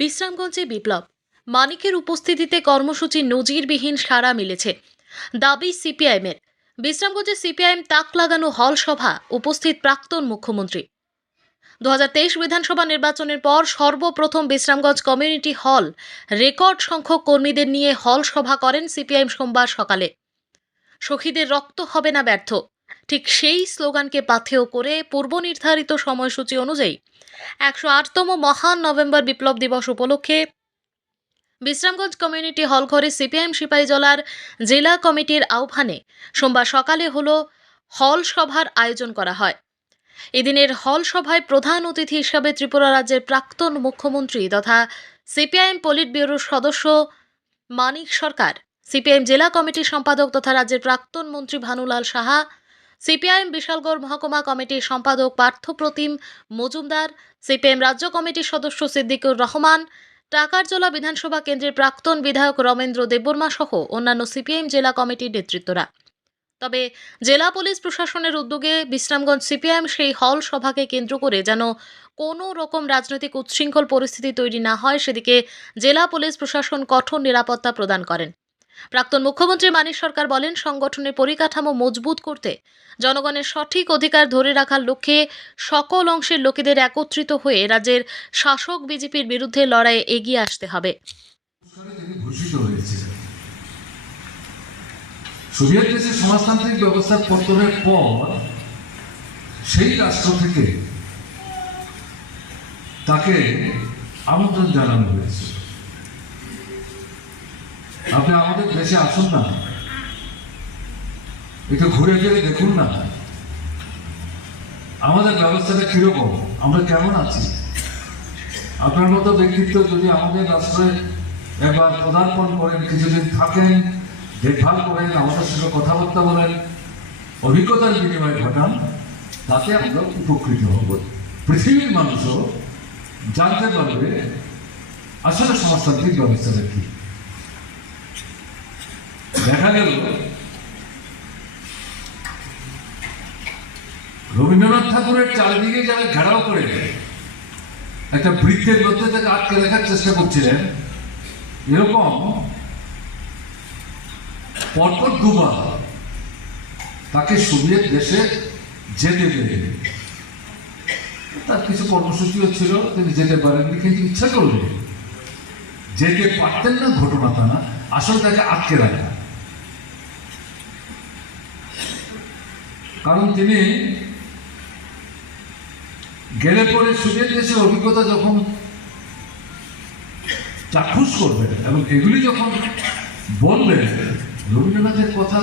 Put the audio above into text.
বিশ্রামগঞ্জে বিপ্লব, মানিকের উপস্থিতিতে কর্মসূচি নজিরবিহীন সাড়া মিলেছে। দাবি সিপিআইএমের। বিশ্রামগঞ্জে সিপিআইএম তাক লাগানো হল সভা, উপস্থিত প্রাক্তন মুখ্যমন্ত্রী। 2023 বিধানসভা নির্বাচনের পর সর্বপ্রথম বিশ্রামগঞ্জ কমিউনিটি হল রেকর্ড সংখ্যক কর্মীদের নিয়ে হল সভা করেন সিপিআইএম সোমবার সকালে। শহীদের রক্ত হবে না ব্যর্থ, ঠিক সেই স্লোগানকে পাথেয় করে পূর্ব নির্ধারিত সময়সূচি অনুযায়ী 108তম মহান নভেম্বর বিপ্লব দিবস উপলক্ষে বিশ্রামগঞ্জ কমিউনিটি হল ঘরে সিপিআইএম সিপাহীজলার জেলা কমিটির আহ্বানে সোমবার সকালে হল সভার আয়োজন করা হয়। এদিনের হল সভায় প্রধান অতিথি হিসাবে ত্রিপুরা রাজ্যের প্রাক্তন মুখ্যমন্ত্রী তথা সিপিআইএম পলিট ব্যুরোর সদস্য মানিক সরকার, সিপিআইএম জেলা কমিটির সম্পাদক তথা রাজ্যের প্রাক্তন মন্ত্রী ভানুলাল সাহা, সিপিআইএম বিশালগড় মহকুমা কমিটির সম্পাদক পার্থপ্রতিম মজুমদার, সিপিআইএম রাজ্য কমিটির সদস্য সিদ্দিকুর রহমান, টাকারজলা বিধানসভা কেন্দ্রের প্রাক্তন বিধায়ক রমেন্দ্র দেববর্মা সহ অন্যান্য সিপিআইএম জেলা কমিটির নেতৃত্বরা। তবে জেলা পুলিশ প্রশাসনের উদ্যোগে বিশ্রামগঞ্জ সিপিআইএম সেই হল সভাকে কেন্দ্র করে যেন কোনো রকম রাজনৈতিক উচ্ছৃঙ্খল পরিস্থিতি তৈরি না হয় সেদিকে জেলা পুলিশ প্রশাসন কঠোর নিরাপত্তা প্রদান করেন। প্রাক্তন মুখ্যমন্ত্রী মানিক সরকার বলেন, সংগঠনের পরিকাঠামো মজবুত করতে জনগণের সঠিক অধিকার ধরে রাখার লক্ষ্যে সকল অংশের লোকেদের একত্রিত হয়ে রাজ্যের শাসক বিজেপির বিরুদ্ধে লড়াইয়ে এগিয়ে আসতে হবে। সোভিয়েত দেশের সমাজতান্ত্রিক ব্যবস্থার পতনের পর সেই রাষ্ট্র থেকে তাকে আমন্ত্রণ জানানো হয়েছে, আপনি আমাদের দেশে আসুন না, একটু ঘুরে ফিরে দেখুন না আমাদের ব্যবস্থাটা কিরকম, আমরা কেমন আছি। আপনার মতো ব্যক্তিত্ব যদি আমাদের রাষ্ট্রে একবার পদার্পণ করেন, কিছুদিন থাকেন, দেখভাল করেন, আমাদের সঙ্গে কথাবার্তা বলেন, অভিজ্ঞতার বিনিময় ঘটান, তাতে আমরা উপকৃত হব। পৃথিবীর মানুষও জানতে পারবে আসলে সমাজতান্ত্রিক ব্যবস্থাটা কি। দেখা গেল রবীন্দ্রনাথ ঠাকুরের চারিদিকে যারা ঘেরাও করে একটা বৃত্তের মধ্যে থেকে আটকে রাখার চেষ্টা করছিলেন, এরকম পরপর দুবার তাকে সোভিয়েত দেশে যেতে দেবে। তার কিছু কর্মসূচিও ছিল, তিনি যেতে পারেননি, কিন্তু ইচ্ছা করলে যেতে পারতেন না, ঘটনা তা না, আসলে তাকে আটকে রাখা। কারণ তিনি গেলে পরে সোভিয়েত দেশের অভিজ্ঞতা যখন চাক্ষুষ করবেন এবং এগুলি যখন বলবেন, রবীন্দ্রনাথের কথা